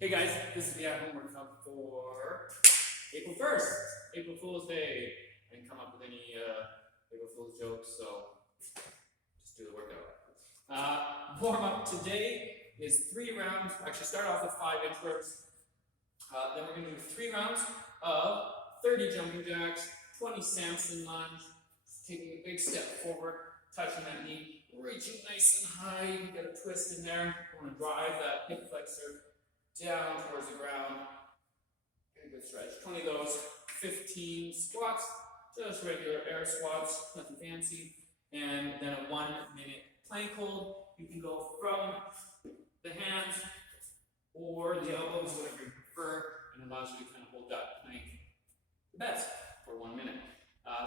Hey guys, this is the at-home workout for April 1st, April Fool's Day. I didn't come up with any April Fool's jokes, so just do the workout. Warm up today is 3 rounds. Actually, start off with 5 inchworms. Then we're going to do 3 rounds of 30 jumping jacks, 20 Samson lunge, taking a big step forward, touching that knee, reaching nice and high. You get a twist in there. You want to drive that hip flexor down towards the ground. Get a good stretch. 20 of those. 15 squats, just regular air squats, nothing fancy. And then a 1-minute plank hold. You can go from the hands or the elbows, whatever you prefer, and it allows you to kind of hold that plank the best for 1 minute.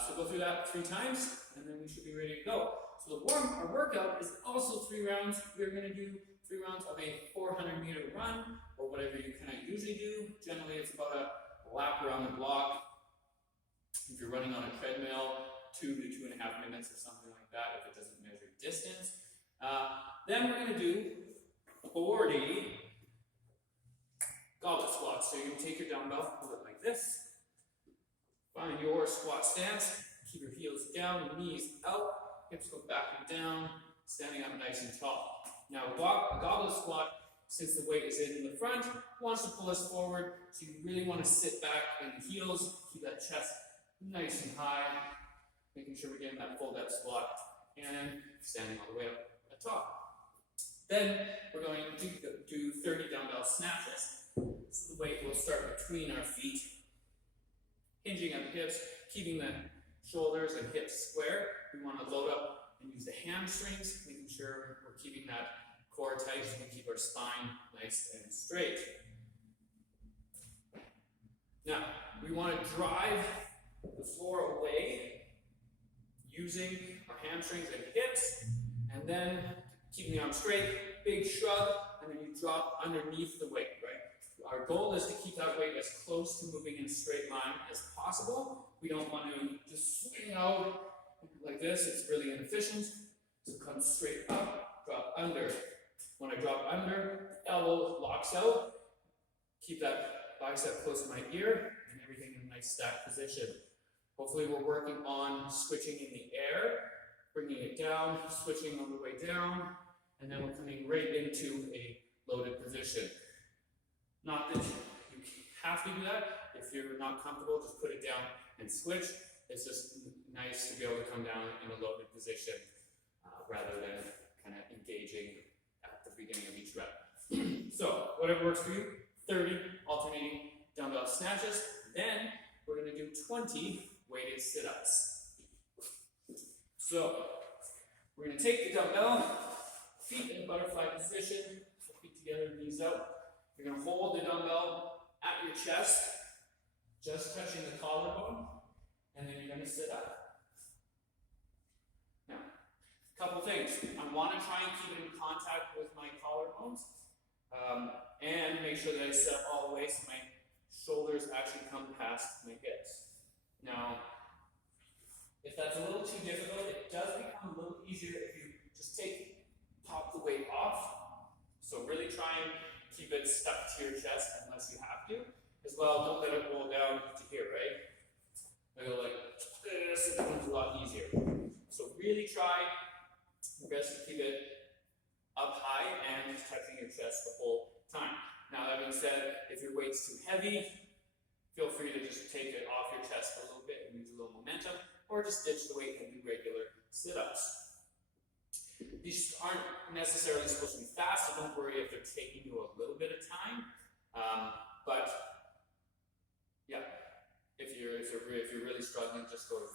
So go through that 3 times, and then we should be ready to go. So our workout is also 3 rounds. We're going to do 3 rounds of a 400-meter run, or whatever you kind of usually do. Generally, it's about a lap around the block. If you're running on a treadmill, 2 to 2.5 minutes or something like that, if it doesn't measure distance. Then we're going to do 40 goblet squats. So you can take your dumbbell, hold it like this. Find your squat stance. Keep your heels down, knees out, hips go back and down, standing up nice and tall. Now, a goblet squat, since the weight is in the front, wants to pull us forward, so you really want to sit back in the heels, keep that chest nice and high, making sure we're getting that full depth squat, and standing all the way up at top. Then we're going to do 30 dumbbell snatches. So the weight will start between our feet, hinging at the hips, keeping the shoulders and hips square. We want to load up and use the hamstrings, making sure we're keeping that core tight so we can keep our spine nice and straight. Now, we want to drive the floor away using our hamstrings and hips, and then keeping the arms straight, big shrug, and then you drop underneath the weight, right? Our goal is to keep that weight as close to moving in a straight line as possible. We don't want to just swing out like this. It's really inefficient. So come straight up, drop under. When I drop under, elbow locks out. Keep that bicep close to my ear and everything in a nice stacked position. Hopefully we're working on switching in the air, bringing it down, switching on the way down, and then we're coming right into a loaded position. Not that you have to do that. If you're not comfortable, just put it down and switch. It's just nice to be able to come down in a loaded position rather than kind of engaging at the beginning of each rep. So, whatever works for you, 30 alternating dumbbell snatches. Then, we're going to do 20 weighted sit-ups. So, we're going to take the dumbbell, feet in the butterfly position, feet together, knees out. You're going to hold the dumbbell at your chest, just touching the collarbone, and then you're going to sit up. Now, a couple things. I want to try and keep it in contact with my collarbones, and make sure that I sit up all the way so my shoulders actually come past my hips. Now, if that's a little too difficult, it does become a little easier if you just pop the weight off. So really try and keep it stuck to your chest unless you have to. As well, don't let it roll down to here, right? I go like this, it becomes a lot easier. So really try your best to keep it up high and touching your chest the whole time. Now that being said, if your weight's too heavy, feel free to just take it off your chest a little bit and use a little momentum, or just ditch the weight and do regular sit-ups. These aren't necessarily supposed to be fast, so don't worry if they're taking you a little bit of time. But yeah, if you're really struggling, just go to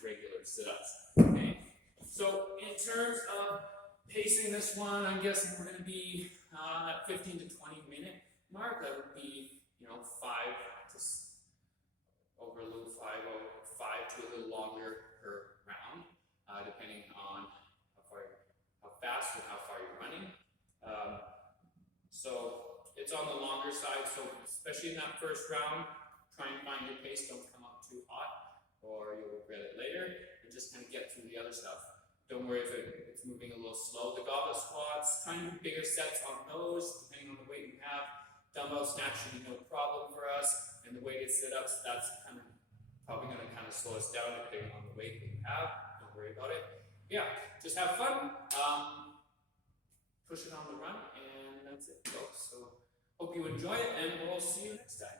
regular sit-ups. Okay. So in terms of pacing this one, I'm guessing we're going to be at 15 to 20 minute mark. That would be 5 to a little longer per round, depending on how fast or how far you're running. So it's on the longer side, so especially in that first round, try and find your pace, don't come up too hot or you'll regret it later, and just kind of get through the other stuff. Don't worry if it's moving a little slow. The goblet squats, try and do bigger sets on those, depending on the weight you have. dumbbell snatch should be no problem for us, and the weighted sit-ups, that's kind of probably going to kind of slow us down depending on the weight that you have. Don't worry about it. Yeah, just have fun, push it on the run, and that's it, folks. So hope you enjoy it, and we'll see you next time.